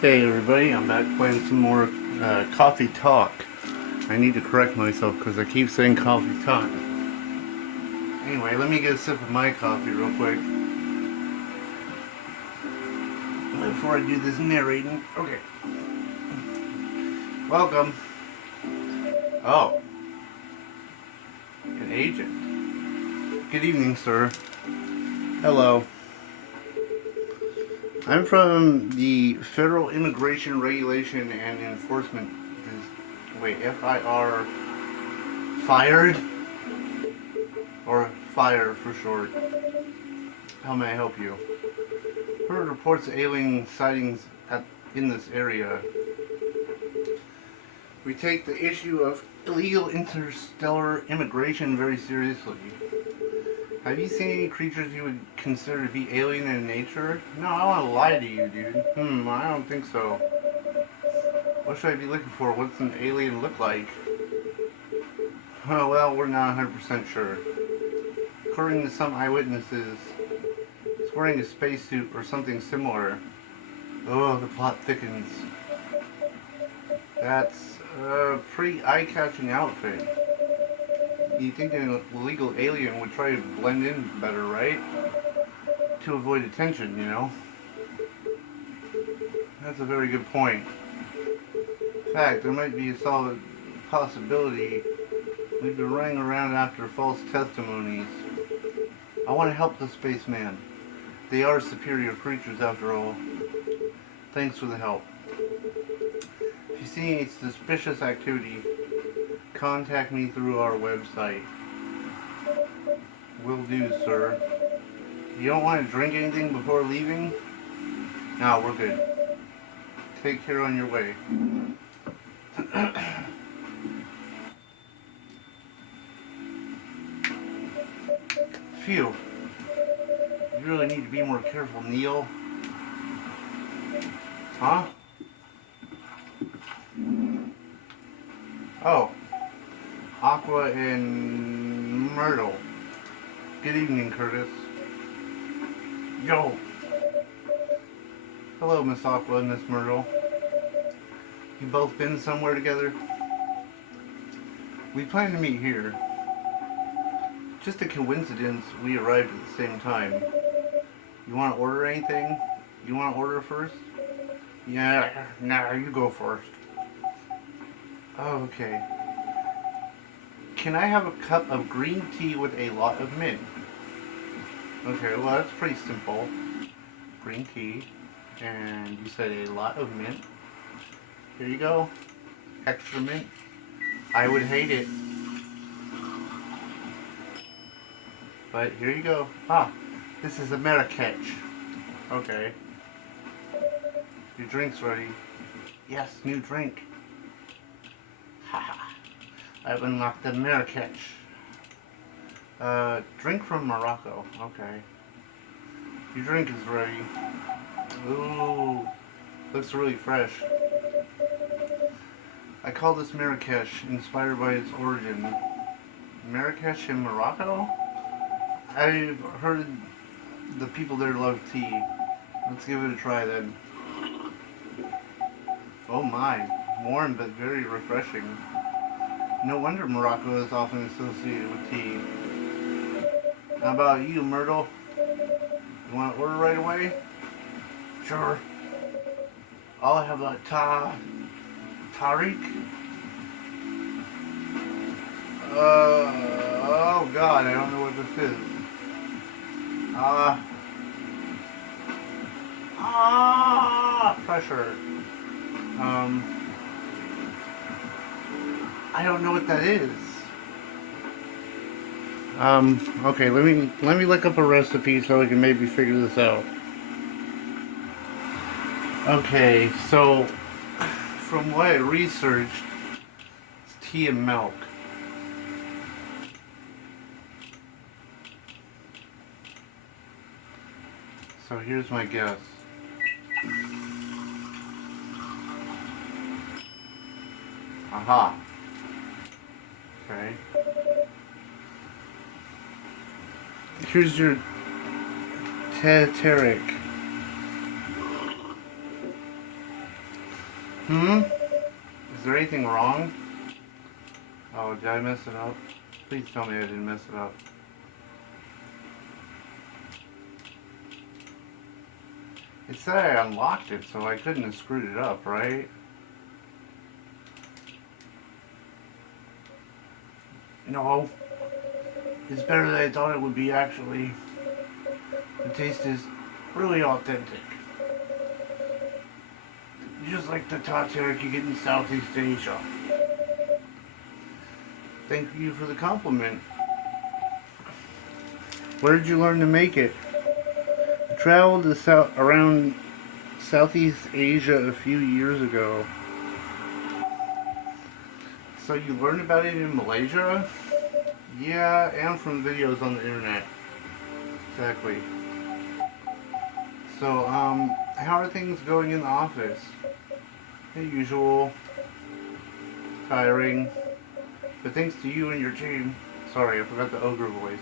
Hey everybody, I'm back playing some more Coffee Talk. I need to correct myself because I keep saying Coffee Talk. Anyway, let me get a sip of my coffee real quick before I do this narrating. Okay. Welcome. Oh, an agent. Good evening, sir. Hello. I'm from the Federal Immigration Regulation and Enforcement. Wait, FIR. Fired? Or FIRE for short. How may I help you? Heard reports of alien sightings in this area. We take the issue of illegal interstellar immigration very seriously. Have you seen any creatures you would consider to be alien in nature? No, I don't want to lie to you, dude. I don't think so. What should I be looking for? What's an alien look like? Oh, well, we're not 100% sure. According to some eyewitnesses, it's wearing a spacesuit or something similar. Oh, the plot thickens. That's a pretty eye-catching outfit. You think an illegal alien would try to blend in better, right? To avoid attention, you know? That's a very good point. In fact, there might be a solid possibility we've been running around after false testimonies. I want to help the spaceman. They are superior creatures after all. Thanks for the help. If you see any suspicious activity, contact me through our website. Will do, sir. You don't want to drink anything before leaving? No, we're good. Take care on your way. Phew. You really need to be more careful, Neil. Huh? Oh. Aqua and Myrtle. Good evening, Curtis. Yo. Hello, Miss Aqua and Miss Myrtle. You both been somewhere together? We plan to meet here. Just a coincidence we arrived at the same time. You want to order anything? You want to order first? Yeah, nah, you go first. Oh, okay. Can I have a cup of green tea with a lot of mint? Okay, well that's pretty simple. Green tea, and you said a lot of mint. Here you go. Extra mint. I would hate it. But here you go. Ah, this is a Marrakech. Okay. Your drink's ready. Yes, new drink. Haha. I've unlocked the Marrakech. Drink from Morocco. Okay. Your drink is ready. Ooh. Looks really fresh. I call this Marrakech, inspired by its origin. Marrakech in Morocco? I've heard the people there love tea. Let's give it a try then. Oh my, warm but very refreshing. No wonder Morocco is often associated with tea. How about you, Myrtle? You want to order right away? Sure. I'll have a Tariq. Oh god, I don't know what this is. Pressure. I don't know what that is. Okay, let me look up a recipe so I can maybe figure this out. Okay, so from what I researched, it's tea and milk. So here's my guess. Aha. Okay. Here's your Tariq. Hmm? Is there anything wrong? Oh, did I mess it up? Please tell me I didn't mess it up. It said I unlocked it, so I couldn't have screwed it up, right? No. It's better than I thought it would be, actually. The taste is really authentic. Just like the tatar you get in Southeast Asia. Thank you for the compliment. Where did you learn to make it? I traveled around Southeast Asia a few years ago. So you learned about it in Malaysia? Yeah, and from videos on the internet. Exactly. So, how are things going in the office? The usual. Tiring. But thanks to you and your team. Sorry, I forgot the ogre voice.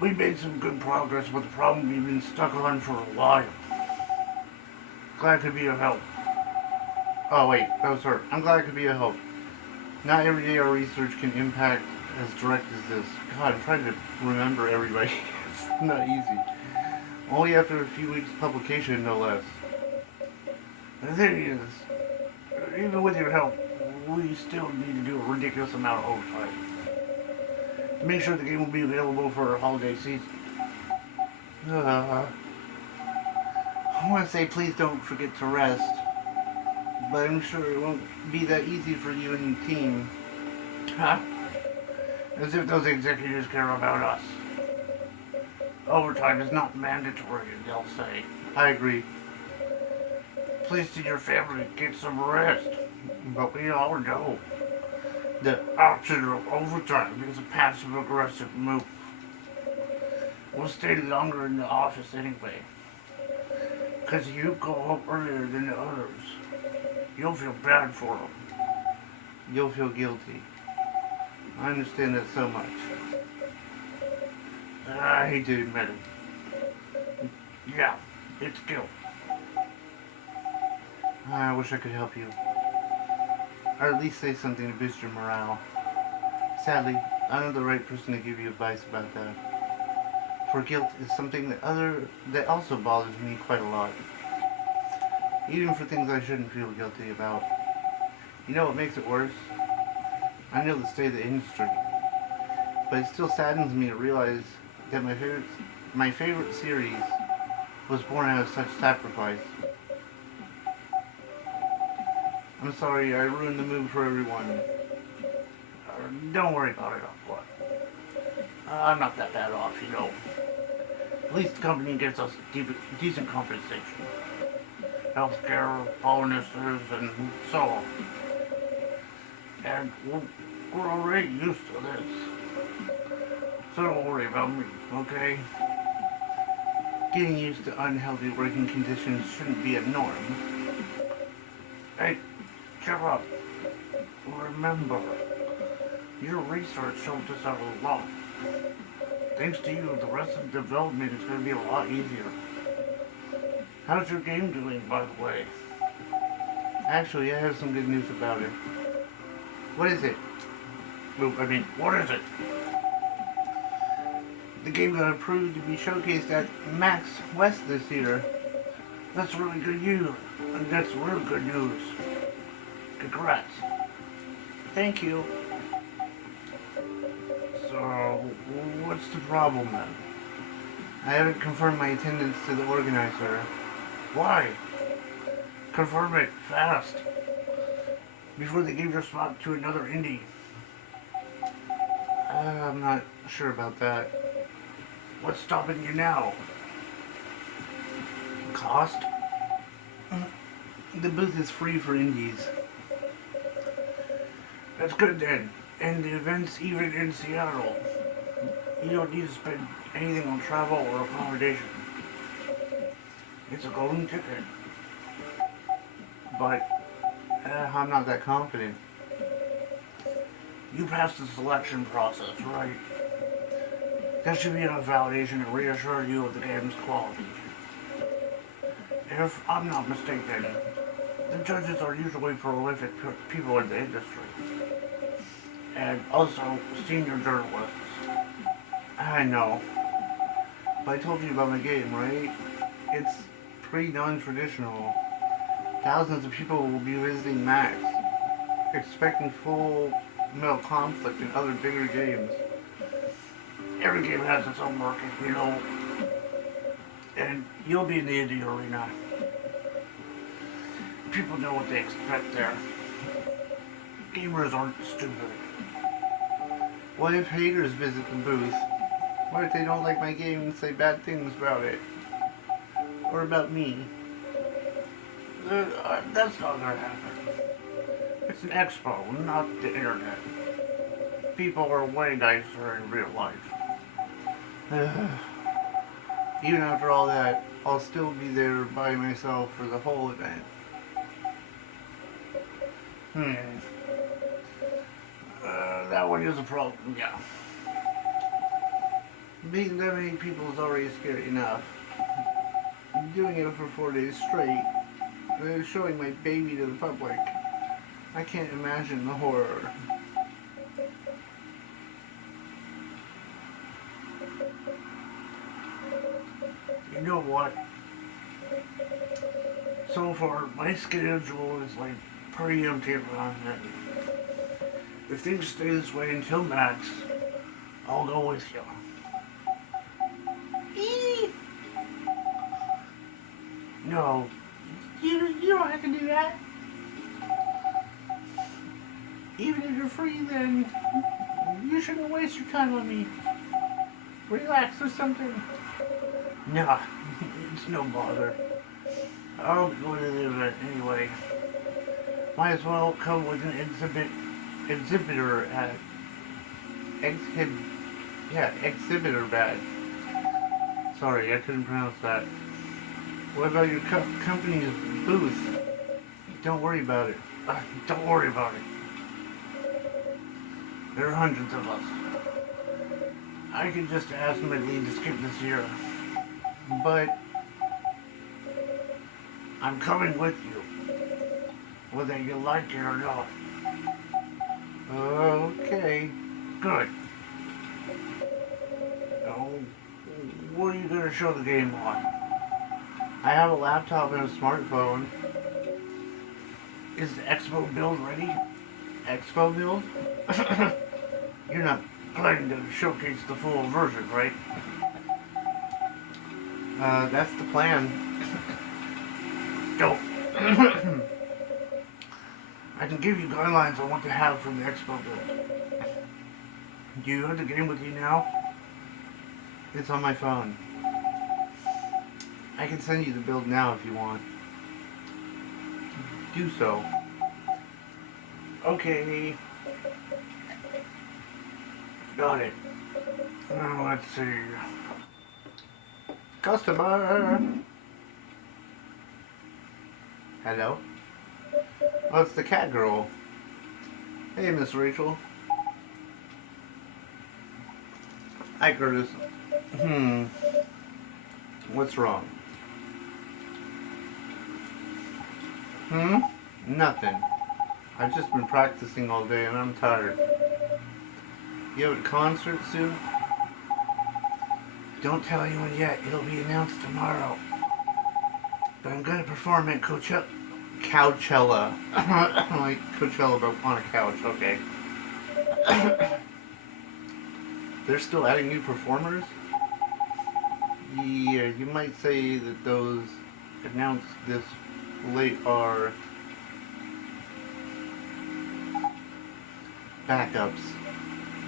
We made some good progress with the problem we've been stuck on for a while. Glad I could be of help. Oh wait, that was her. I'm glad I could be of help. Not every day our research can impact as direct as this. God, I'm trying to remember everybody. It's not easy. Only after a few weeks publication, no less. The thing is, even with your help, we still need to do a ridiculous amount of overtime to make sure the game will be available for our holiday season. I want to say please don't forget to rest, but I'm sure it won't be that easy for you and your team. Huh? As if those executives care about us. Overtime is not mandatory, they'll say. I agree. Please to your family get some rest. But we all know that option of overtime is a passive-aggressive move. We'll stay longer in the office anyway. Because you go home earlier than the others. You'll feel bad for them. You'll feel guilty. I understand that so much. I hate to admit it. Yeah, it's guilt. I wish I could help you. Or at least say something to boost your morale. Sadly, I'm not the right person to give you advice about that. For guilt is something that also bothers me quite a lot. Even for things I shouldn't feel guilty about. You know what makes it worse? I know the state of the industry. But it still saddens me to realize that my favorite series was born out of such sacrifice. I'm sorry, I ruined the mood for everyone. Don't worry about it, what? I'm not that bad off, you know. At least the company gets us decent compensation. Healthcare, bonuses, and so on. And we're already used to this. So don't worry about me, okay? Getting used to unhealthy working conditions shouldn't be a norm. Hey, cheer up. Remember, your research helped us out a lot. Thanks to you, the rest of the development is going to be a lot easier. How's your game doing, by the way? Actually, I have some good news about it. What is it? What is it? The game got approved to be showcased at Max West this year. That's really good news. That's really good news. Congrats. Thank you. So, what's the problem then? I haven't confirmed my attendance to the organizer. Why? Confirm it fast. Before they give your spot to another indie. I'm not sure about that. What's stopping you now? Cost? The booth is free for indies. That's good then. And the event's even in Seattle. You don't need to spend anything on travel or accommodation. It's a golden ticket. But I'm not that confident. You passed the selection process, right? That should be enough validation to reassure you of the game's quality. If I'm not mistaken, the judges are usually prolific people in the industry. And also senior journalists. I know. But I told you about my game, right? It's pretty non-traditional. Thousands of people will be visiting Max, expecting full metal conflict and other bigger games. Every game has its own market, you know, and you'll be in the indie arena. People know what they expect there. Gamers aren't stupid. What if haters visit the booth? What if they don't like my game and say bad things about it? Or about me? That's not gonna happen. It's an expo, not the internet. People are way nicer in real life. Even after all that, I'll still be there by myself for the whole event. That one is a problem, yeah. Being that many people is already scary enough. Doing it for 4 days straight, showing my baby to the public, I can't imagine the horror. You know what? So far, my schedule is like pretty empty around it. If things stay this way until Max, I'll go with you. No, you don't have to do that. Even if you're free, then you shouldn't waste your time on me. Relax or something. Nah, it's no bother. I'll go to the event anyway. Might as well come with an exhibitor exhibitor badge. Sorry, I couldn't pronounce that. What about your company's booth? Don't worry about it. Don't worry about it. There are hundreds of us. I could just ask my lead to skip this year. But I'm coming with you, whether you like it or not. Okay. Good. Now, what are you going to show the game on? I have a laptop and a smartphone. Is the Expo build ready? Expo build? You're not planning to showcase the full version, right? That's the plan. Go. I can give you guidelines on what to have from the Expo build. Do you have the game with you now? It's on my phone. I can send you the build now if you want. Do so. Okay. Got it. Now let's see. Customer! Hello? Oh, it's the cat girl. Hey, Miss Rachel. Hi, Curtis. What's wrong? Nothing. I've just been practicing all day and I'm tired. You have a concert soon? Don't tell anyone yet. It'll be announced tomorrow. But I'm gonna perform at Coachella. Like Coachella, but on a couch. Okay. They're still adding new performers? Yeah, you might say that those announced this late are backups.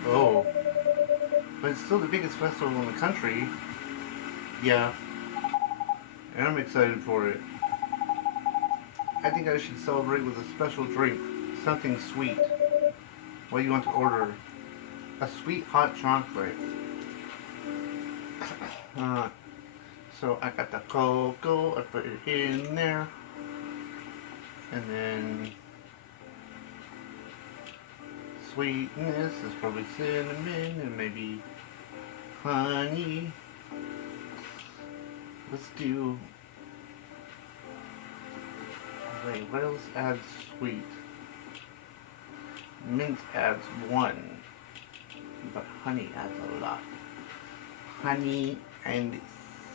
Oh. But it's still the biggest festival in the country. Yeah. And I'm excited for it. I think I should celebrate with a special drink. Something sweet. What do you want to order? A sweet hot chocolate. So I got the cocoa, I put it in there. And then sweetness is probably cinnamon and maybe honey. Let's do Wait, what else adds sweet? Mint adds 1, but honey adds a lot. Honey and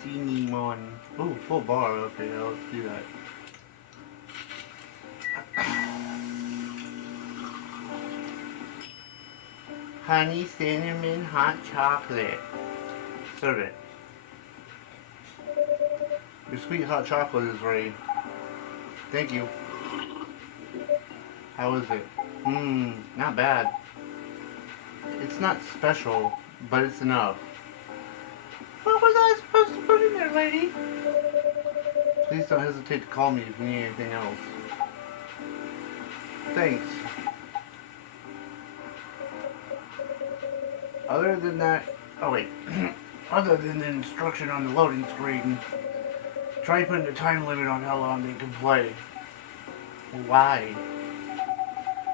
cinnamon. Ooh, full bar. Okay, let's do that. Honey, cinnamon, hot chocolate. Serve it. Your sweet hot chocolate is ready. Thank you. How is it? Not bad. It's not special, but it's enough. What was I supposed to put in there, lady? Please don't hesitate to call me if you need anything else. Thanks. Other than that... Oh, wait. Other than the instruction on the loading screen, try putting a time limit on how long they can play. Why?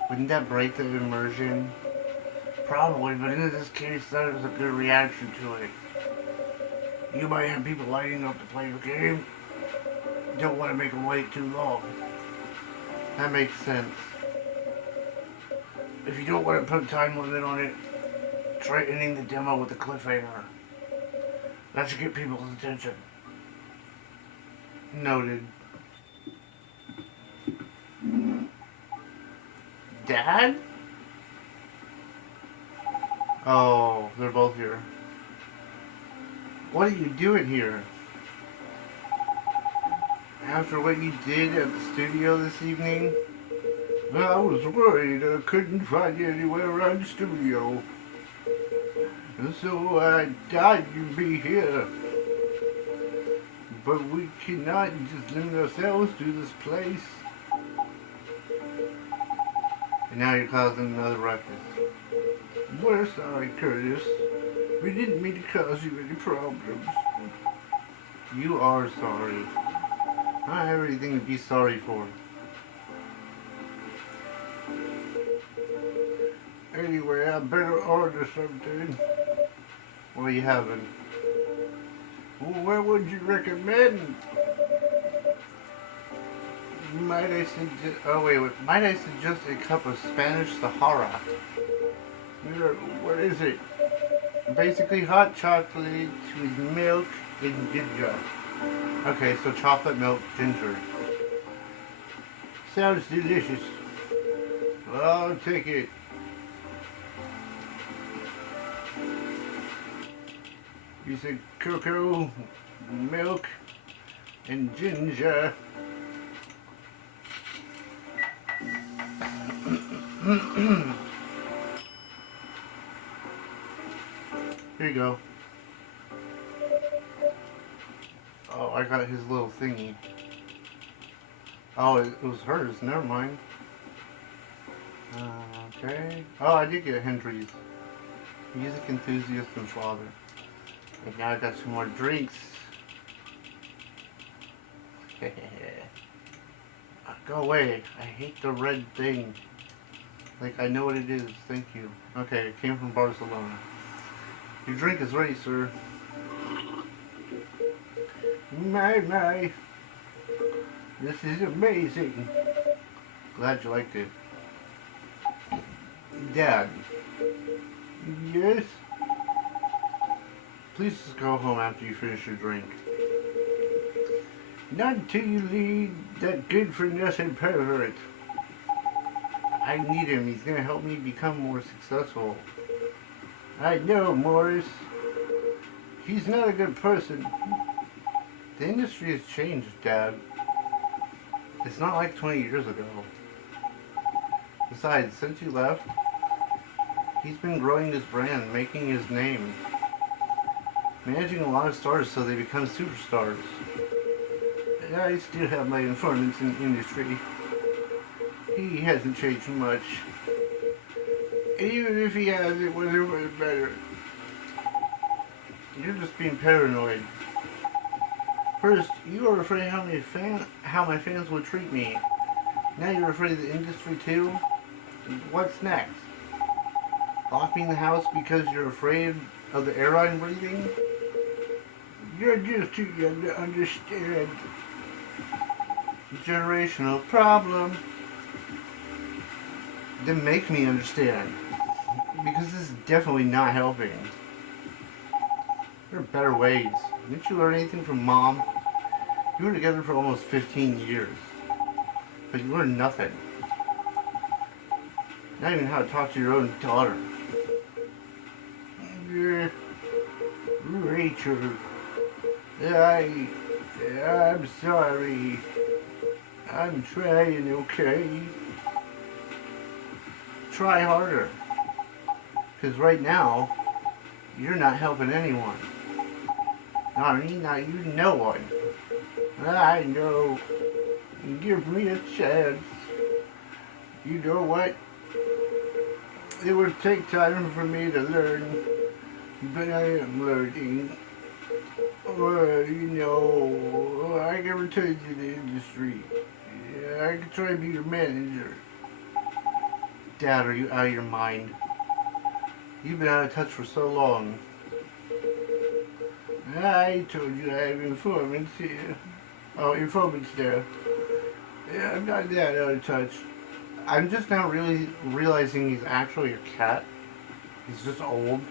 Wouldn't that break the immersion? Probably, but in this case, that is a good reaction to it. You might have people lining up to play the game. Don't want to make them wait too long. That makes sense. If you don't want to put a time limit on it, try ending the demo with a cliffhanger. That should get people's attention. Noted. Dad? Oh, they're both here. What are you doing here? After what you did at the studio this evening? I was worried I couldn't find you anywhere around the studio. And so I thought you'd be here. But we cannot just limit ourselves to this place. And now you're causing another ruckus. We're sorry, Curtis. We didn't mean to cause you any problems. You are sorry. Not everything to be sorry for. Anyway, I better order something. What are you having? Well, what would you recommend? Might I suggest... Oh, wait. Might I suggest a cup of Spanish Sahara? What is it? Basically hot chocolate with milk and ginger. Okay, so chocolate, milk, ginger. Sounds delicious. Well, I'll take it. You said cocoa, milk, and ginger. Here you go. Oh, I got his little thingy. Oh, it was hers. Never mind. Okay. Oh, I did get Hendry's. Music enthusiast and father. And now I got some more drinks. Go away. I hate the red thing. Like, I know what it is. Thank you. Okay, it came from Barcelona. Your drink is ready, sir. My. This is amazing. Glad you liked it. Dad. Yes? Please just go home after you finish your drink. Not until you leave that good-for-nothing pervert. I need him. He's going to help me become more successful. I know, Morris. He's not a good person. The industry has changed, Dad. It's not like 20 years ago. Besides, since you left, he's been growing this brand, making his name. Managing a lot of stars so they become superstars. And I still have my informants in the industry. He hasn't changed much. Even if he has, it wasn't for the better. You're just being paranoid. First, you were afraid how my fans would treat me. Now you're afraid of the industry too? What's next? Lock me in the house because you're afraid of the air I'm breathing? You're just too young to understand. Generational problem. Then make me understand. Because this is definitely not helping. There are better ways. Didn't you learn anything from Mom? You were together for almost 15 years. But you learned nothing. Not even how to talk to your own daughter. Rachel, I'm sorry. I'm trying, okay? Try harder. Because right now, you're not helping anyone. Not me, not you, no one. I know. Give me a chance. You know what? It would take time for me to learn, but I am learning. You know, I can return to the industry. Yeah, I can try to be your manager. Dad, are you out of your mind? You've been out of touch for so long. I told you I have informants here. Oh, informants there. Yeah, I'm not that out of touch. I'm just now really realizing he's actually a cat. He's just old.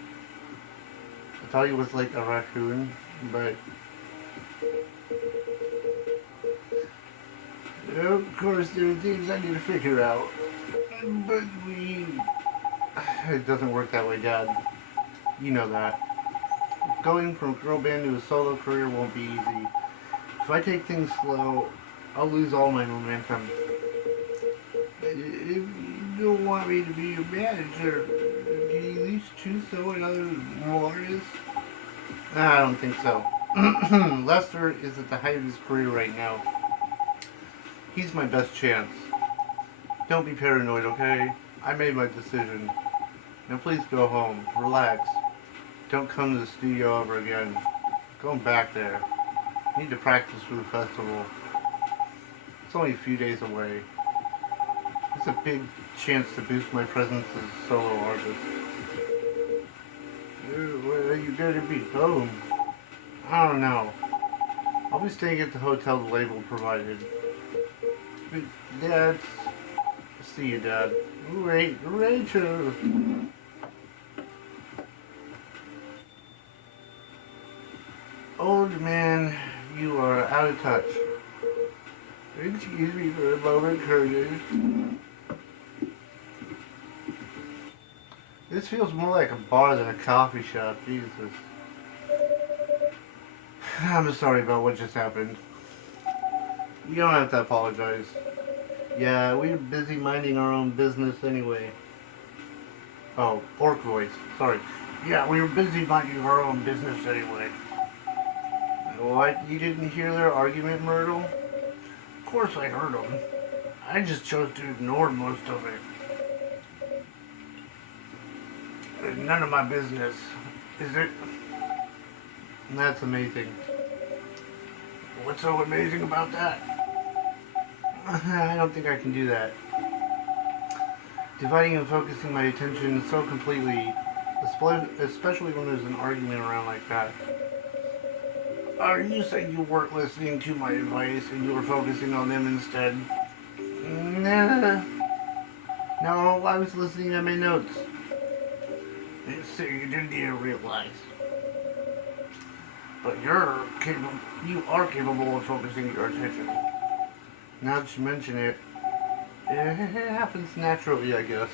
I thought he was like a raccoon, but... Of course, there are things I need to figure out. But it doesn't work that way, Dad. You know that. Going from a girl band to a solo career won't be easy. If I take things slow, I'll lose all my momentum. If you don't want me to be your manager, can you at least choose someone other than Morris? I don't think so. Lester is at the height of his career right now. He's my best chance. Don't be paranoid, okay? I made my decision. Now please go home. Relax. Don't come to the studio ever again. Going back there. Need to practice for the festival. It's only a few days away. It's a big chance to boost my presence as a solo artist. Where are you going to be? Home? I don't know. I'll be staying at the hotel the label provided. But Dad... See you, Dad. Wait, Rachel! Old man, you are out of touch. Excuse me for a moment, Curtis. This feels more like a bar than a coffee shop. Jesus. I'm sorry about what just happened. You don't have to apologize. Yeah, we were busy minding our own business anyway. Oh, orc voice. Sorry. Yeah, we were busy minding our own business anyway. What? You didn't hear their argument, Myrtle? Of course I heard them. I just chose to ignore most of it. It's none of my business, is it? That's amazing. What's so amazing about that? I don't think I can do that. Dividing and focusing my attention so completely, especially when there's an argument around like that. Are you saying you weren't listening to my advice and you were focusing on them instead? Nah. No, I was listening to my notes. So you didn't even realize. But you are capable of focusing your attention. Now that you mention it, it happens naturally, I guess.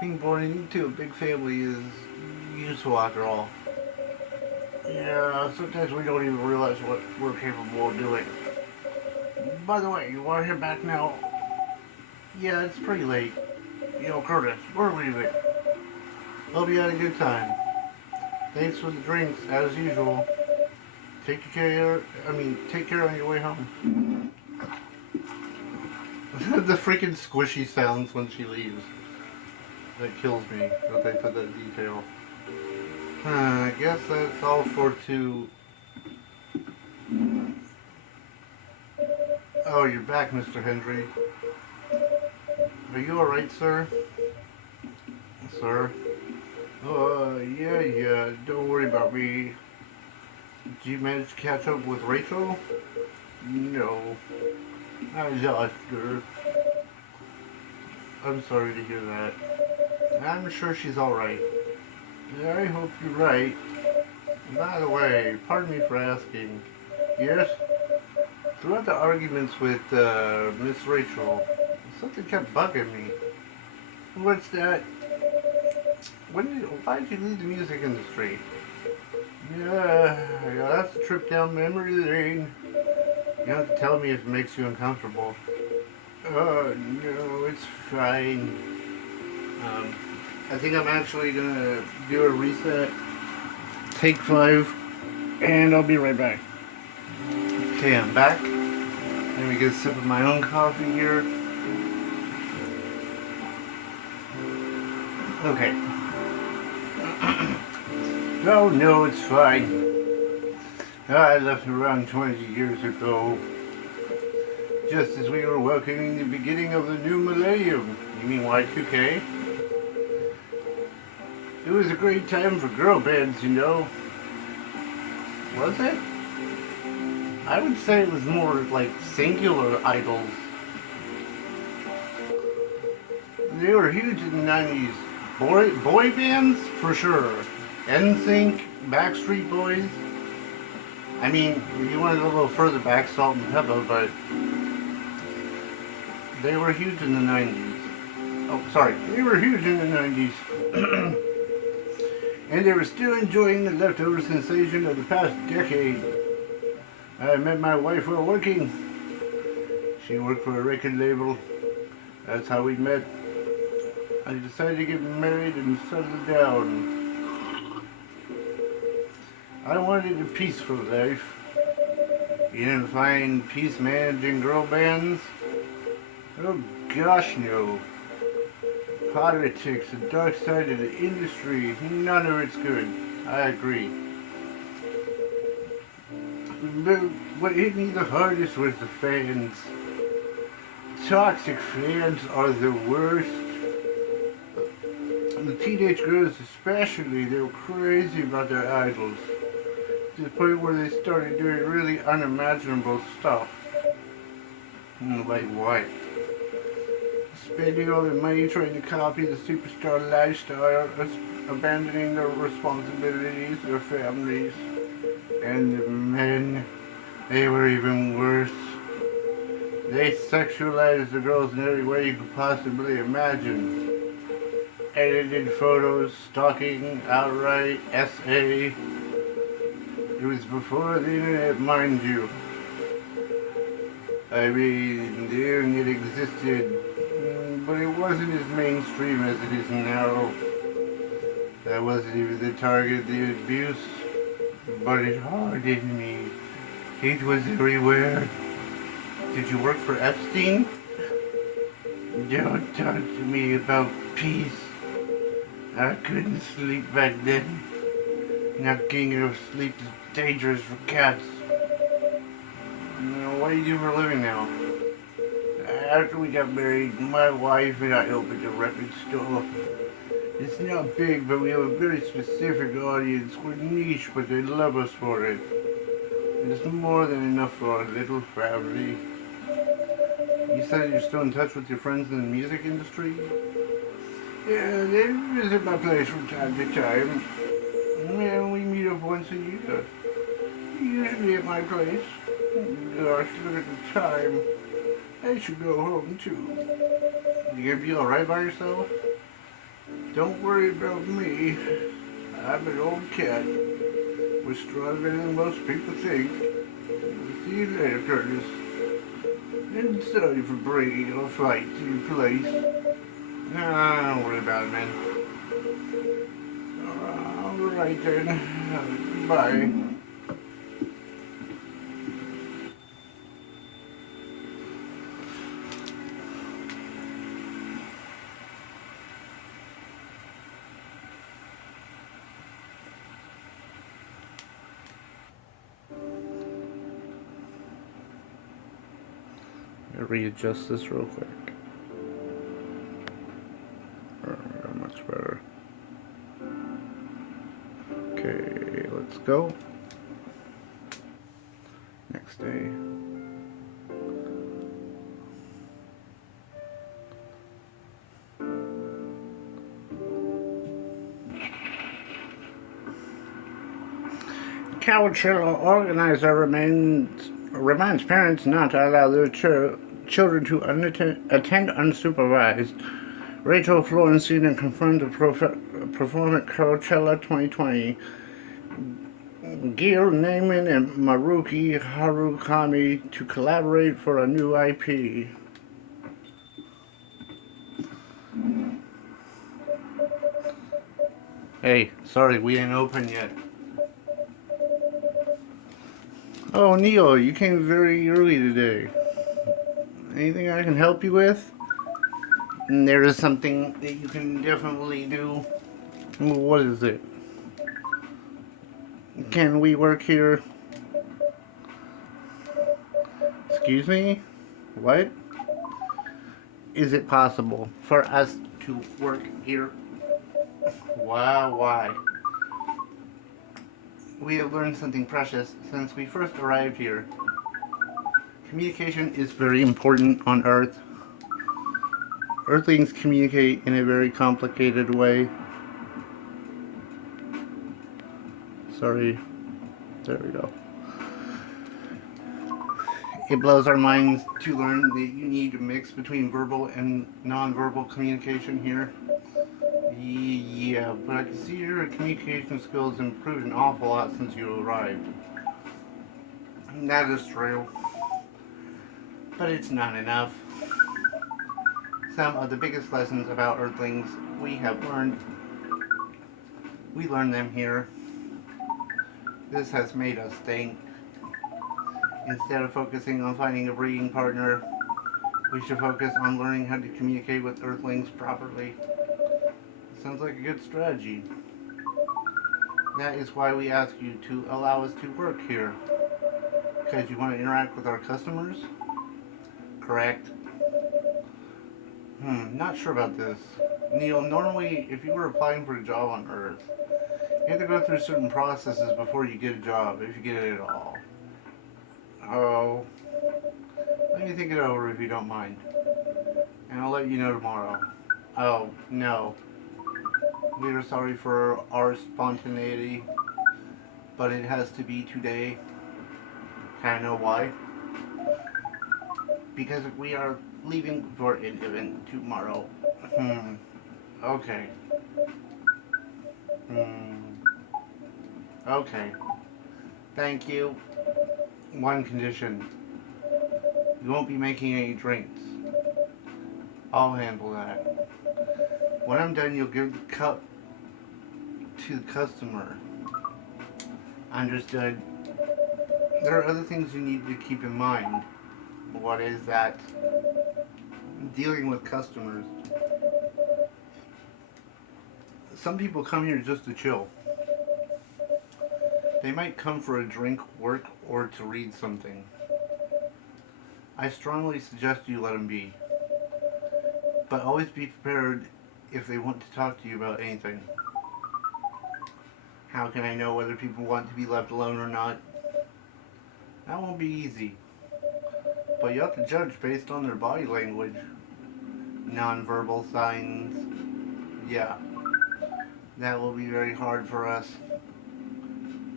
Being born into a big family is useful after all. Yeah, sometimes we don't even realize what we're capable of doing. By the way, you want to head back now? Yeah, it's pretty late. You know, Curtis, we're leaving. Hope you had a good time. Thanks for the drinks, as usual. Take care on your way home. The freaking squishy sounds when she leaves. That kills me that they put that detail. I guess that's all for two. Oh, you're back, Mr. Hendry. Are you alright, sir? Sir? Yeah, don't worry about me. Did you manage to catch up with Rachel? No. I lost her. I'm sorry to hear that. I'm sure she's alright. I hope you're right. By the way, pardon me for asking. Yes? Throughout the arguments with Miss Rachel, something kept bugging me. What's that? Why did you leave the music industry? Yeah, that's a trip down memory lane. You don't have to tell me if it makes you uncomfortable. Oh, no, it's fine. Um, I think I'm actually gonna do a reset. Take 5, and I'll be right back. Okay, I'm back. Let me get a sip of my own coffee here. Okay. Oh, no, it's fine. I left around 20 years ago, just as we were welcoming the beginning of the new millennium. You mean Y2K? It was a great time for girl bands, you know. Was it? I would say it was more like singular idols. They were huge in the 90s. Boy bands, for sure. NSYNC, Backstreet Boys. I mean, if you want to go a little further back, Salt and Pepper, but they were huge in the 90s. Oh, sorry. They were huge in the 90s. And they were still enjoying the leftover sensation of the past decade. I met my wife while working. She worked for a record label. That's how we met. I decided to get married and settle down. I wanted a peaceful life. You didn't find peace managing girl bands? Oh gosh, no. Politics, the dark side of the industry, none of it's good. I agree. But what hit me the hardest was the fans. Toxic fans are the worst. The teenage girls especially, they were crazy about their idols. To the point where they started doing really unimaginable stuff. Like what? Spending all their money trying to copy the superstar lifestyle, abandoning their responsibilities, their families. And the men, they were even worse. They sexualized the girls in every way you could possibly imagine. Edited photos, stalking, outright, SA. It was before the internet, mind you. I mean, the internet existed, but it wasn't as mainstream as it is now. That wasn't even the target of the abuse, but it hardened me. It was everywhere. Did you work for Epstein? Don't talk to me about peace. I couldn't sleep back then. Not getting enough sleep is dangerous for cats. What do you do for a living now? After we got married, my wife and I opened a record store. It's not big, but we have a very specific audience. We're niche, but they love us for it. It's more than enough for our little family. You said you're still in touch with your friends in the music industry? Yeah, they visit my place from time to time. Yeah, we meet up once a year. Usually at my place. Gosh, look at the time. I should go home too. You gonna be alright by yourself? Don't worry about me. I'm an old cat. We're stronger than most people think. See you later, Curtis. And sorry for bringing a fight to your place. Nah, don't worry about it, man. Alright then. Bye. Readjust this real quick. Much better. Okay, let's go. Next day. Coachella organizer reminds parents not to allow their children to attend unsupervised. Rachel Florencina confirmed the perform at Coachella 2020. Gil Naiman and Maruki Harukami to collaborate for a new IP. Hey, sorry, we ain't open yet. Oh, Neil, you came very early today. Anything I can help you with? There is something that you can definitely do. What is it? Can we work here? Excuse me? What? Is it possible for us to work here? Wow, why? We have learned something precious since we first arrived here. Communication is very important on Earth. Earthlings communicate in a very complicated way. Sorry. There we go. It blows our minds to learn that you need a mix between verbal and non-verbal communication here. Yeah, but I can see your communication skills improved an awful lot since you arrived. That is true. But it's not enough. Some of the biggest lessons about Earthlings we have learned, we learn them here. This has made us think. Instead of focusing on finding a breeding partner, we should focus on learning how to communicate with Earthlings properly. Sounds like a good strategy. That is why we ask you to allow us to work here. Because you want to interact with our customers? Correct. Not sure about this. Neil, normally if you were applying for a job on Earth, you have to go through certain processes before you get a job, if you get it at all. Oh, let me think it over if you don't mind. And I'll let you know tomorrow. Oh, no. We are sorry for our spontaneity, but it has to be today. Can I know why? Because we are leaving for an event tomorrow. Okay. Okay. Thank you. One condition. You won't be making any drinks. I'll handle that. When I'm done, you'll give the cup to the customer. Understood. There are other things you need to keep in mind. What is that? Dealing with customers. Some people come here just to chill. They might come for a drink, work, or to read something. I strongly suggest you let them be. But always be prepared if they want to talk to you about anything. How can I know whether people want to be left alone or not? That won't be easy. But you have to judge based on their body language. Non-verbal signs. Yeah. That will be very hard for us.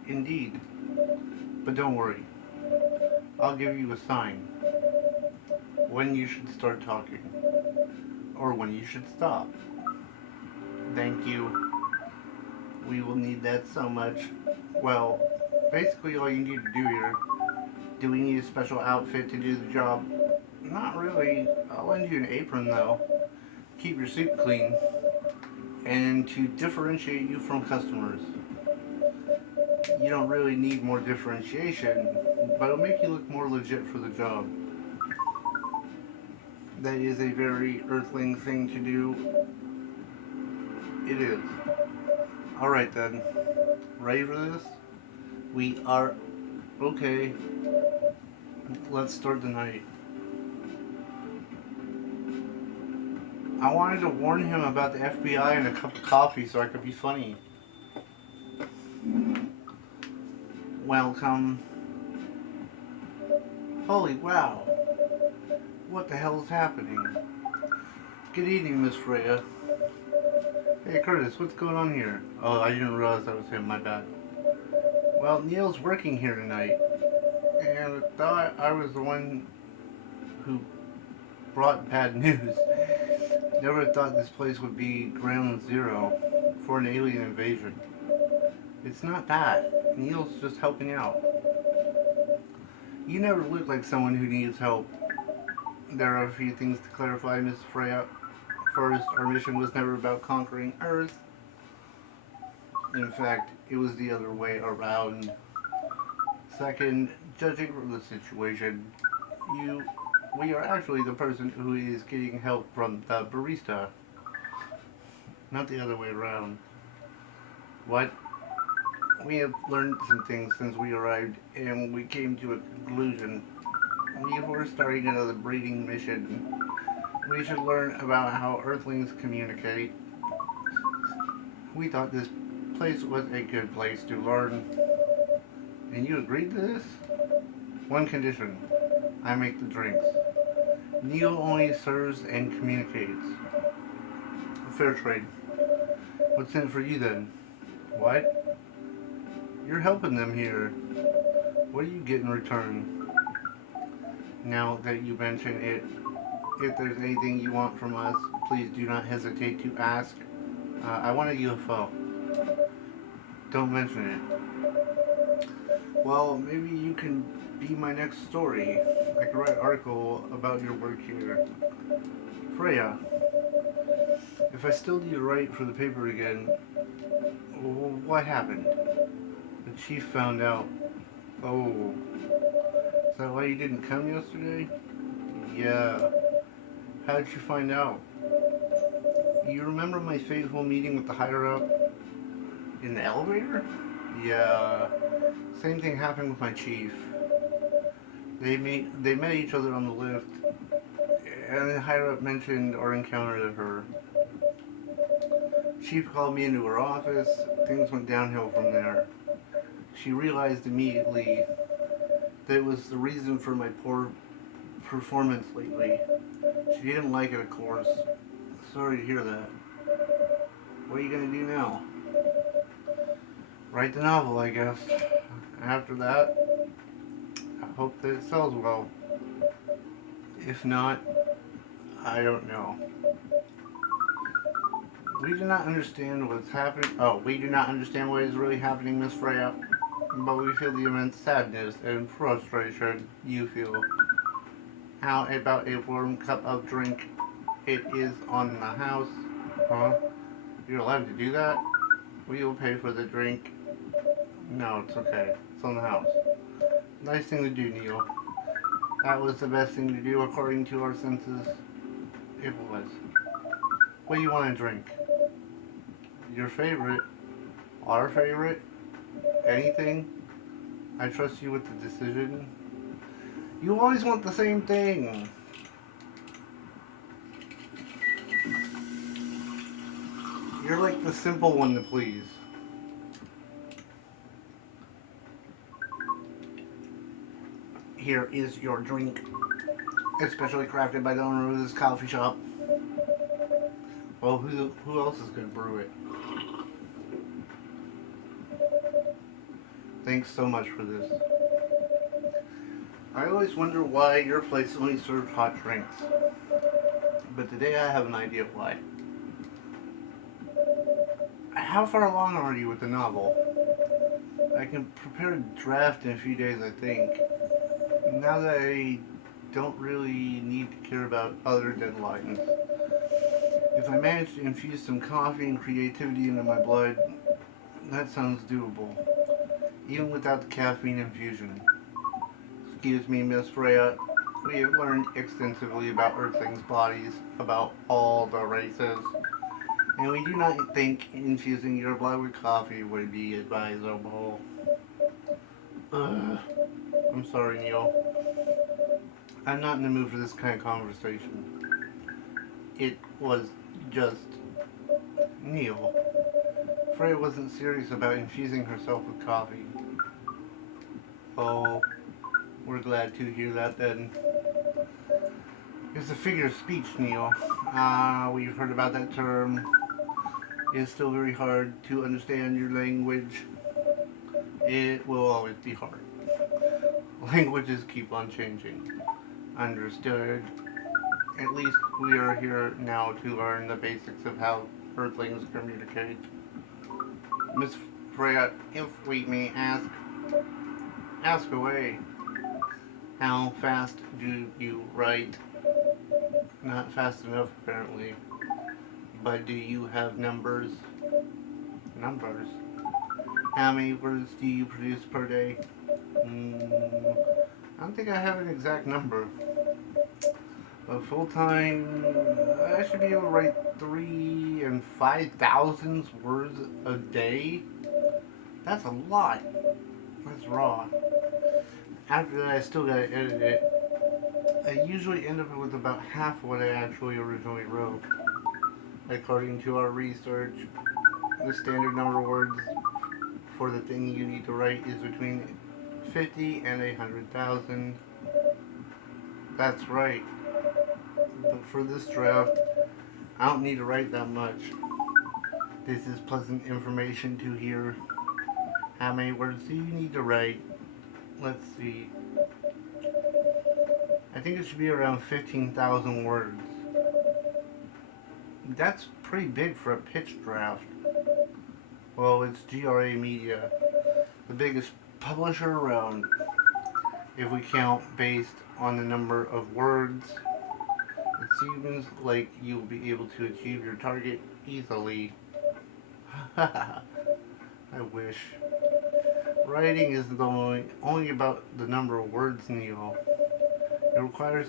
Indeed. But don't worry. I'll give you a sign. When you should start talking. Or when you should stop. Thank you. We will need that so much. Well, basically all you need to do here. Do we need a special outfit to do the job? Not really. I'll lend you an apron though. Keep your suit clean. And to differentiate you from customers. You don't really need more differentiation, but it'll make you look more legit for the job. That is a very Earthling thing to do. It is. Alright then. Ready for this? We are okay. Let's start the night. I wanted to warn him about the FBI and a cup of coffee so I could be funny. Welcome. Holy wow. What the hell is happening? Good evening, Miss Freya. Hey Curtis, what's going on here? Oh, I didn't realize that was him, my bad. Well, Neil's working here tonight, and I thought I was the one who brought bad news. Never thought this place would be ground zero for an alien invasion. It's not that. Neil's just helping out. You never look like someone who needs help. There are a few things to clarify, Miss Freya. First, our mission was never about conquering Earth. In fact, it was the other way around. Second, judging from the situation, you we are actually the person who is getting help from the barista, not the other way around. What? We have learned some things since we arrived, and we came to a conclusion. Before starting another breeding mission, we should learn about how Earthlings communicate. We thought this place was a good place to learn. And you agreed to this? One condition. I make the drinks. Neil only serves and communicates. Fair trade. What's in it for you then? What? You're helping them here. What do you get in return? Now that you mention it, if there's anything you want from us, please do not hesitate to ask. I want a UFO. Don't mention it. Well, maybe you can be my next story. I could write an article about your work here. Freya, if I still need to write for the paper again, what happened? The chief found out. Oh, is that why you didn't come yesterday? Yeah. How did you find out? You remember my fateful meeting with the higher up? In the elevator? Yeah. Same thing happened with my chief. They met each other on the lift, and the higher up mentioned our encounter with her. Chief called me into her office. Things went downhill from there. She realized immediately that it was the reason for my poor performance lately. She didn't like it, of course. Sorry to hear that. What are you gonna do now? Write the novel, I guess. After that, I hope that it sells well. If not, I don't know. We do not understand what's happening. Oh, we do not understand what is really happening, Miss Freya. But we feel the immense sadness and frustration you feel. How about a warm cup of drink? It is on the house. Huh? You're allowed to do that? We will pay for the drink. No, it's okay. It's on the house. Nice thing to do, Neil. That was the best thing to do according to our senses. It was. What do you want to drink? Your favorite? Our favorite? Anything? I trust you with the decision. You always want the same thing. You're like the simple one to please. Here is your drink. Especially crafted by the owner of this coffee shop. Well, who else is going to brew it? Thanks so much for this. I always wonder why your place only served hot drinks. But today I have an idea why. How far along are you with the novel? I can prepare a draft in a few days, I think. Now that I don't really need to care about other deadlines. If I manage to infuse some coffee and creativity into my blood, that sounds doable. Even without the caffeine infusion. Excuse me, Miss Freya. We have learned extensively about Earthlings' bodies, about all the races, and we do not think infusing your blood with coffee would be advisable. I'm sorry, Neil. I'm not in the mood for this kind of conversation. It was just Neil. Freya wasn't serious about infusing herself with coffee. Oh, we're glad to hear that then. It's a figure of speech, Neil. We've heard about that term. It's still very hard to understand your language. it will always be hard. Languages keep on changing. Understood. At least we are here now to learn the basics of how Earthlings communicate. Miss Freya, if we may ask away. How fast do you write? Not fast enough, apparently. But do you have numbers? Numbers? How many words do you produce per day? I don't think I have an exact number. But full time, I should be able to write 3 and 5,000 words a day. That's a lot. That's raw. After that, I still gotta edit it. I usually end up with about half what I actually originally wrote. According to our research, the standard number of words for the thing you need to write is between 50 and 100,000. That's right. But for this draft, I don't need to write that much. This is pleasant information to hear. How many words do you need to write? Let's see. I think it should be around 15,000 words. That's pretty big for a pitch draft. Well, it's GRA Media, the biggest publisher around, if we count based on the number of words. It seems like you'll be able to achieve your target easily. I wish. Writing is only about the number of words, Neil. It requires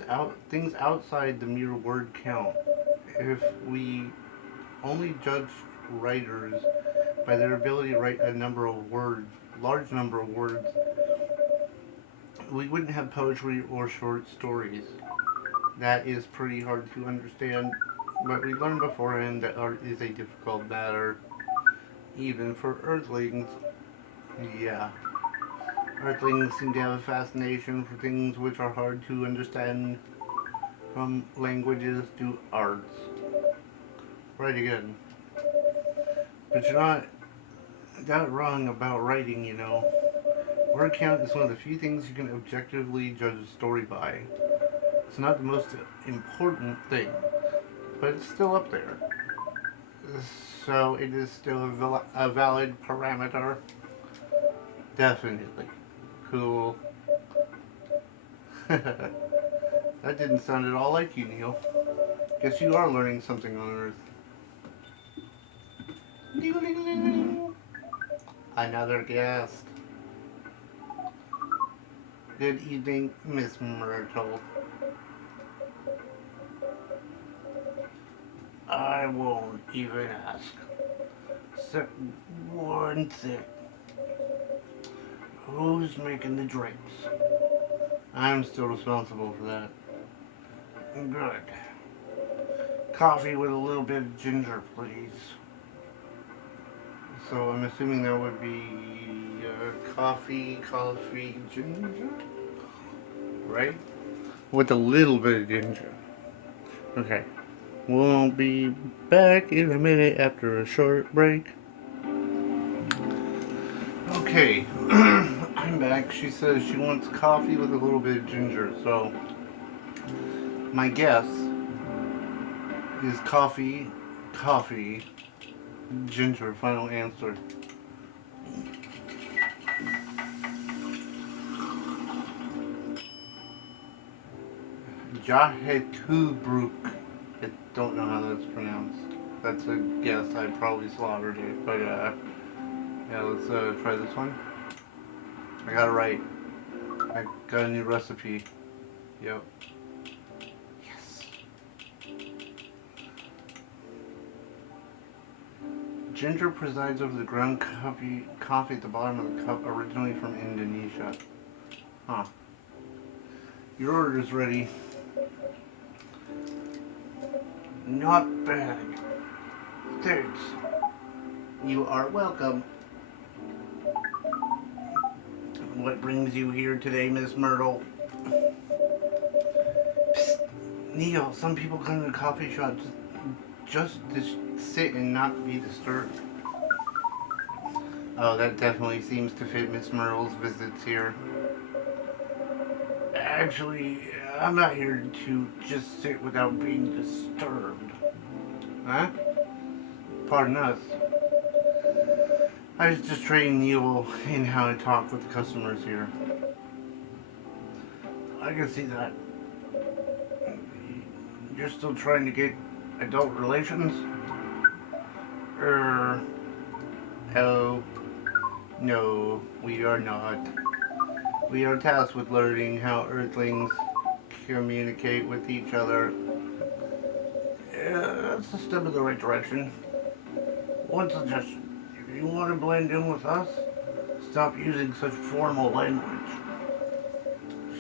things outside the mere word count. If we only judge writers by their ability to write a number of words, large number of words, we wouldn't have poetry or short stories. That is pretty hard to understand, but we learned beforehand that art is a difficult matter, even for Earthlings. Yeah. Earthlings seem to have a fascination for things which are hard to understand, from languages to arts. Right again. But you're not that wrong about writing, you know. Word count is one of the few things you can objectively judge a story by. It's not the most important thing, but it's still up there. So it is still a valid parameter. Definitely. Cool. That didn't sound at all like you, Neil. Guess you are learning something on Earth. Another guest. Good evening, Miss Myrtle. I won't even ask. Except one thing. Who's making the drinks? I'm still responsible for that. Good. Coffee with a little bit of ginger, please. So I'm assuming that would be coffee, ginger? Right? With a little bit of ginger. Okay. We'll be back in a minute after a short break. Okay. I'm back. She says she wants coffee with a little bit of ginger, so my guess is coffee, ginger, final answer. Jahetubruk. I don't know how that's pronounced. That's a guess. I probably slaughtered it, but yeah, let's try this one. I got it right. I got a new recipe. Yep. Yes. Ginger presides over the ground coffee at the bottom of the cup, originally from Indonesia. Huh. Your order is ready. Not bad. Thanks. You are welcome. What brings you here today, Miss Myrtle? Psst. Neil, some people come to the coffee shop just to sit and not be disturbed. Oh, that definitely seems to fit Miss Myrtle's visits here. Actually, I'm not here to just sit without being disturbed. Huh? Pardon us. I was just training Neil in how to talk with the customers here. I can see that. You're still trying to get adult relations? Er, oh, no, we are not. We are tasked with learning how Earthlings communicate with each other. That's a step in the right direction. One suggestion. If you want to blend in with us, stop using such formal language.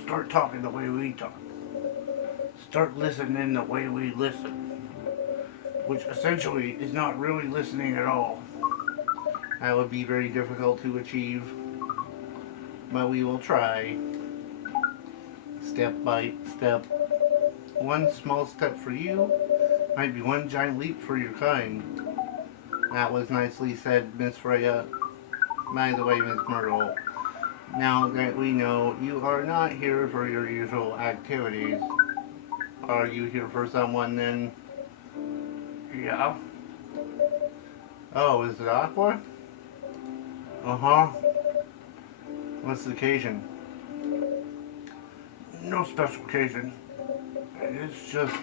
Start talking the way we talk. Start listening the way we listen. Which essentially is not really listening at all. That would be very difficult to achieve, but we will try. Step by step. One small step for you might be one giant leap for your kind. That was nicely said, Miss Freya. By the way, Miss Myrtle, now that we know you are not here for your usual activities, are you here for someone then? Yeah. Oh, is it Aqua? Uh huh. What's the occasion? No special occasion. It's just.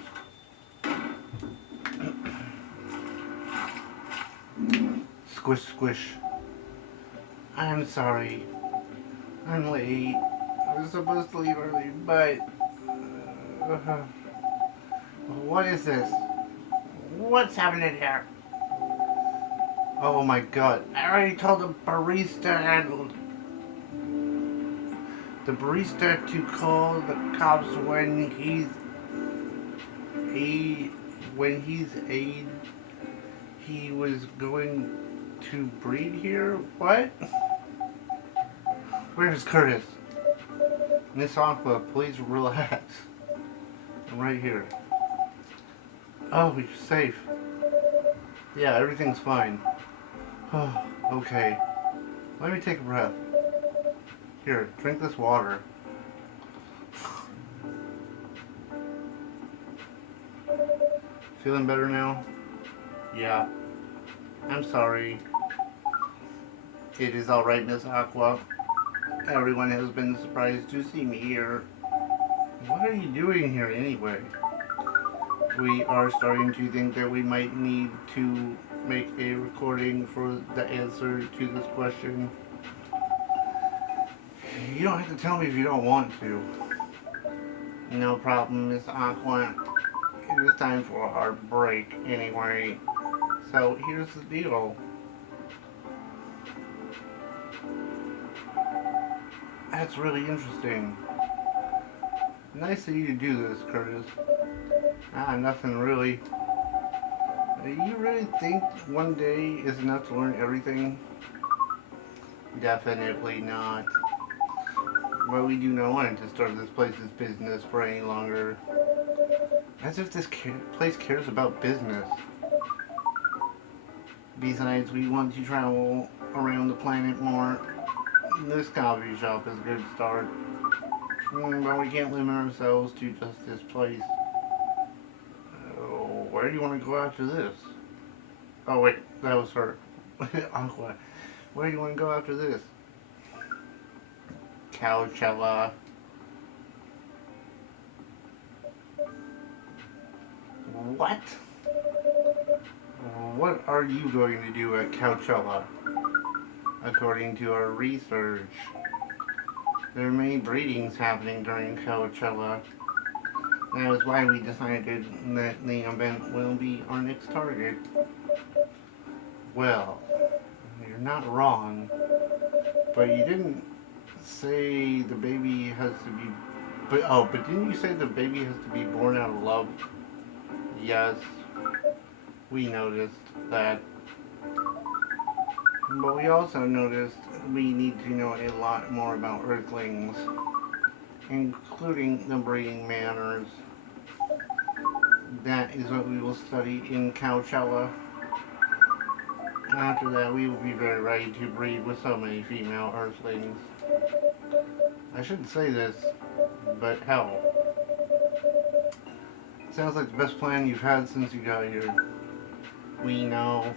Squish, squish. I'm sorry. I'm late. I was supposed to leave early, but. Uh, what is this? What's happening here? Oh my god. I already told the barista to call the cops when a when he's a he was going to breed here. What? Where's Curtis? Miss Aqua, please relax. I'm right here. Oh, you're safe. Yeah, everything's fine. Oh, okay. Let me take a breath. Here, drink this water. Feeling better now? Yeah. I'm sorry. It is alright, Miss Aqua. Everyone has been surprised to see me here. What are you doing here anyway? We are starting to think that we might need to make a recording for the answer to this question. You don't have to tell me if you don't want to. No problem, Miss Aqua. It is time for our break anyway. So here's the deal. That's really interesting. Nice of you to do this, Curtis. Nothing really. You really think one day is enough to learn everything? Definitely not. But we do not want to start this place's business for any longer. As if this place cares about business. Besides, we want to travel around the planet more. This coffee shop is a good start. But we can't limit ourselves to just this place. Where do you want to go after this? Oh wait, that was her. Aqua. Where do you want to go after this? Coachella. What? What are you going to do at Coachella? According to our research, there are many breedings happening during Coachella. That is why we decided that the event will be our next target. Well, you're not wrong, but you didn't say the baby has to be. But didn't you say the baby has to be born out of love? Yes, we noticed that. But we also noticed we need to know a lot more about Earthlings, including the breeding manners. That is what we will study in Coachella. After that, we will be very ready to breed with so many female Earthlings. I shouldn't say this, but hell, sounds like the best plan you've had since you got here. We know.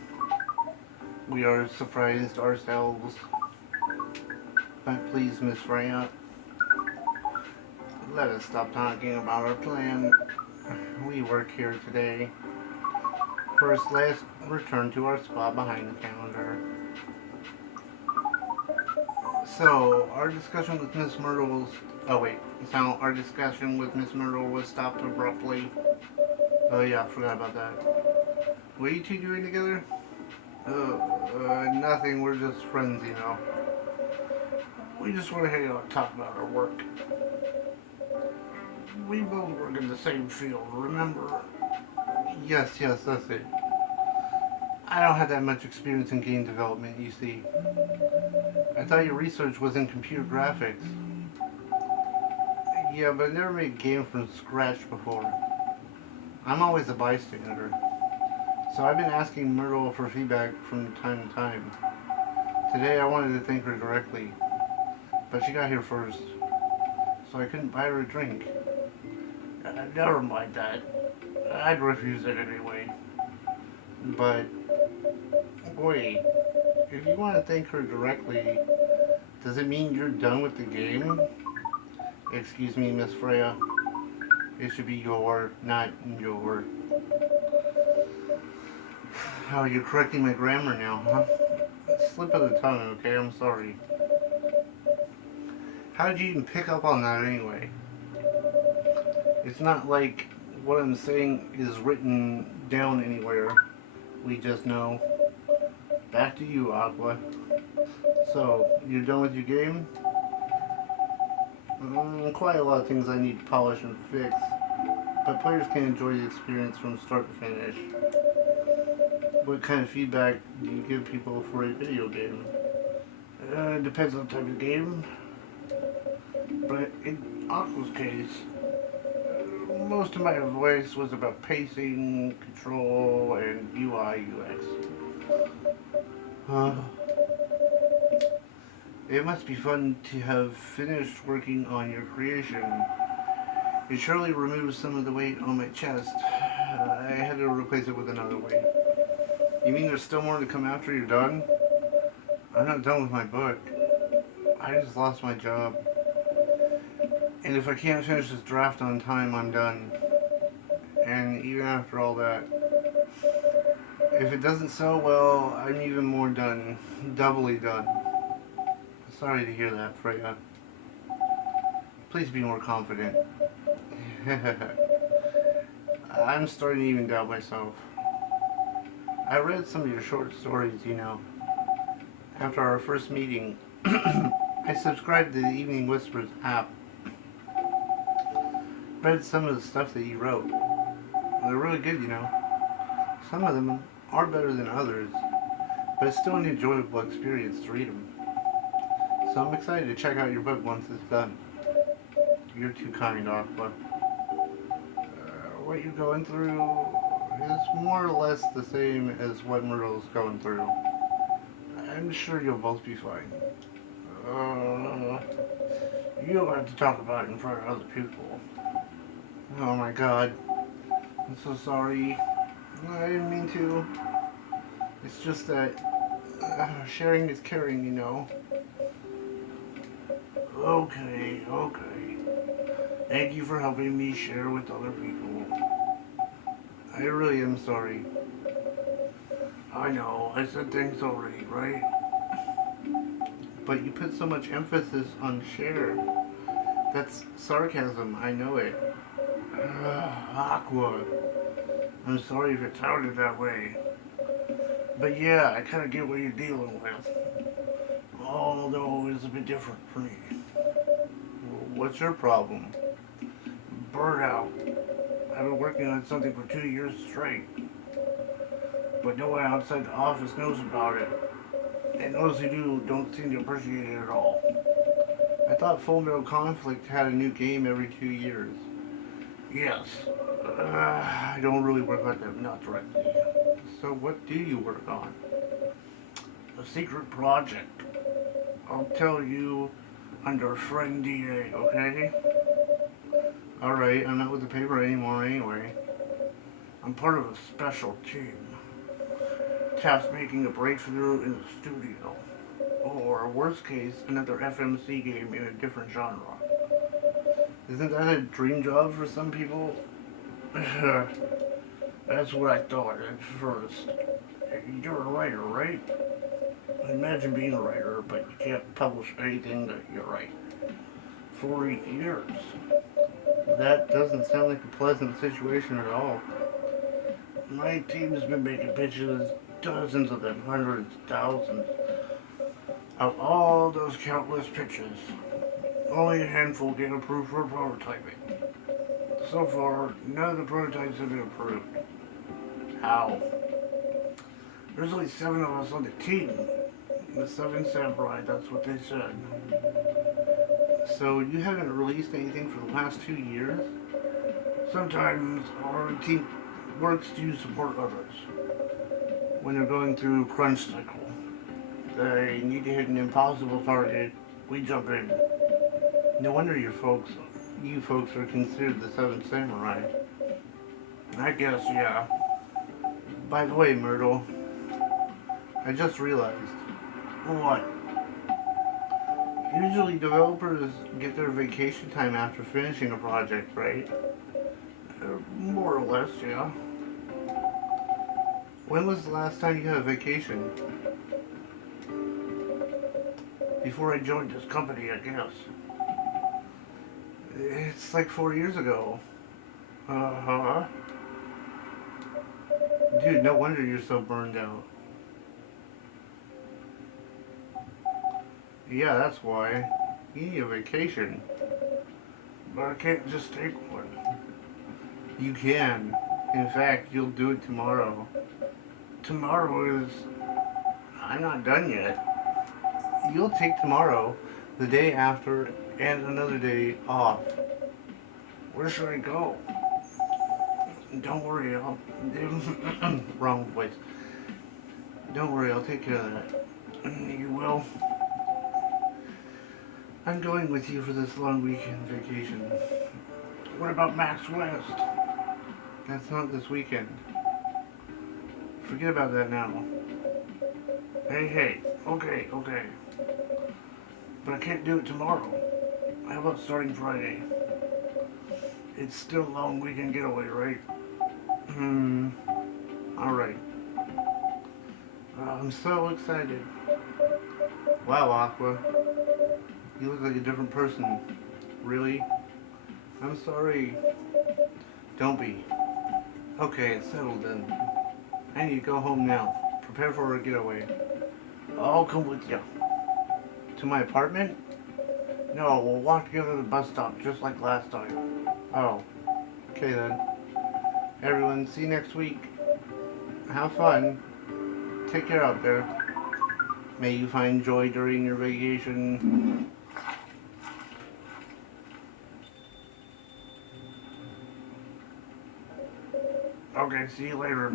We are surprised ourselves. But please, Miss Freya, let us stop talking about our plan. We work here today. First, let's return to our spot behind the counter. So, our discussion with Miss Myrtle's... Oh, wait. So, our discussion with Miss Myrtle was stopped abruptly. Oh, yeah, I forgot about that. What are you two doing together? Nothing. We're just friends, you know. We just want to hang out and talk about our work. We both work in the same field, remember? Yes, that's it. I don't have that much experience in game development, you see. I thought your research was in computer graphics. Yeah, but I never made a game from scratch before. I'm always a bystander. So I've been asking Myrtle for feedback from time to time. Today I wanted to thank her directly, but she got here first, so I couldn't buy her a drink. Never mind that. I'd refuse it anyway. But, wait, if you want to thank her directly, does it mean you're done with the game? Excuse me, Miss Freya. It should be your, not your. Oh, you're correcting my grammar now, huh? Slip of the tongue, okay? I'm sorry. How did you even pick up on that anyway? It's not like what I'm saying is written down anywhere. We just know. Back to you, Aqua. So, you're done with your game? Quite a lot of things I need to polish and fix, but players can enjoy the experience from start to finish. What kind of feedback do you give people for a video game? It depends on the type of game, but in Aqua's case, most of my advice was about pacing, control, and UI UX. It must be fun to have finished working on your creation. It surely removes some of the weight on my chest. I had to replace it with another weight. You mean there's still more to come after you're done? I'm not done with my book. I just lost my job. And if I can't finish this draft on time, I'm done. And even after all that, if it doesn't sell well, I'm even more done. Doubly done. Sorry to hear that, Freya. Please be more confident. I'm starting to even doubt myself. I read some of your short stories, you know. After our first meeting, I subscribed to the Evening Whispers app. Read some of the stuff that you wrote. They're really good, you know. Some of them are better than others, but it's still an enjoyable experience to read them. So I'm excited to check out your book once it's done. You're too kind, Aqua. What you're going through is more or less the same as what Myrtle's going through. I'm sure you'll both be fine. You don't have to talk about it in front of other people. Oh my god. I'm so sorry. I didn't mean to. It's just that sharing is caring, you know. Okay. Thank you for helping me share with other people. I really am sorry. I know, I said things already, right? But you put so much emphasis on share. That's sarcasm, I know it. Aqua. I'm sorry if it sounded that way. But yeah, I kind of get what you're dealing with. Although it's a bit different for me. What's your problem? Burnout. I've been working on something for 2 years straight. But no one outside the office knows about it. And those who do don't seem to appreciate it at all. I thought Full Metal Conflict had a new game every 2 years. Yes. I don't really work on them, not directly. So what do you work on? A secret project. I'll tell you under friend DA, okay? Alright, I'm not with the paper anymore anyway. I'm part of a special team. Tasked making a breakthrough in the studio. Or, worst case, another FMC game in a different genre. Isn't that a dream job for some people? That's what I thought at first. You're a writer, right? Imagine being a writer, but you can't publish anything that you write. 40 years. That doesn't sound like a pleasant situation at all. My team's been making pitches, dozens of them, hundreds, thousands. Of all those countless pitches, only a handful get approved for prototyping. So far, none of the prototypes have been approved. How? There's only 7 of us on the team. The 7 samurai, that's what they said. So you haven't released anything for the last 2 years? Sometimes our team works to support others. When they're going through crunch cycle, they need to hit an impossible target, we jump in. No wonder you folks are considered the 7th samurai. I guess, yeah. By the way, Myrtle, I just realized. What? Usually developers get their vacation time after finishing a project, right? More or less, yeah. When was the last time you had a vacation? Before I joined this company, I guess. It's like 4 years ago. Uh-huh. Dude, no wonder you're so burned out. Yeah, that's why. You need a vacation. But I can't just take one. You can. In fact, you'll do it tomorrow. Tomorrow is... I'm not done yet. You'll take tomorrow, the day after, and another day off. Where should I go? Don't worry, I'll... Wrong voice. Don't worry, I'll take care of that. You will? I'm going with you for this long weekend vacation. What about Max West? That's not this weekend. Forget about that now. Hey, okay. But I can't do it tomorrow. How about starting Friday? It's still a long weekend getaway, right? Alright. I'm so excited. Wow, Aqua. You look like a different person. Really? I'm sorry. Don't be. Okay, it's settled then. I need to go home now. Prepare for a getaway. I'll come with you. To my apartment? No, we'll walk together to the bus stop just like last time. Oh. Okay then. Everyone, see you next week. Have fun. Take care out there. May you find joy during your vacation. Okay, see you later.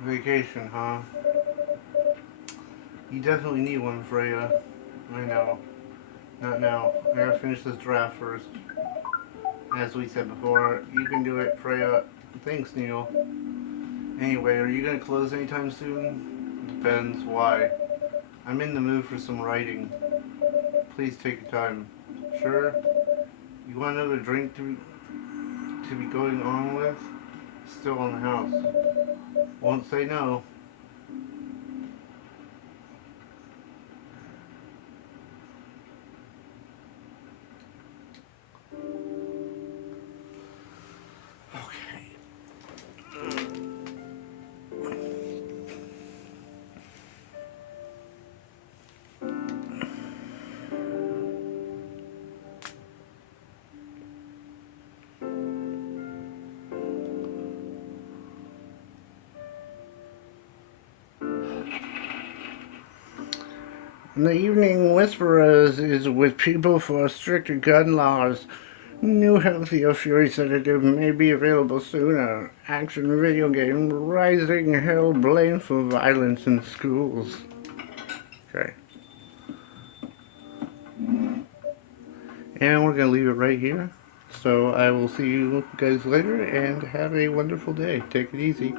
Vacation, huh? You definitely need one, Freya. I know. Not now. I gotta finish this draft first. As we said before, you can do it, Freya. Thanks, Neil. Anyway, are you gonna close anytime soon? Depends. Why? I'm in the mood for some writing. Please take your time. Sure? You want another drink to be going on with? Still on the house. Won't say no. The Evening Whisperers is with people for stricter gun laws. New healthier fury sedative may be available soon. Action video game Rising Hell blamed for violence in schools. Okay. And we're going to leave it right here. So I will see you guys later and have a wonderful day. Take it easy.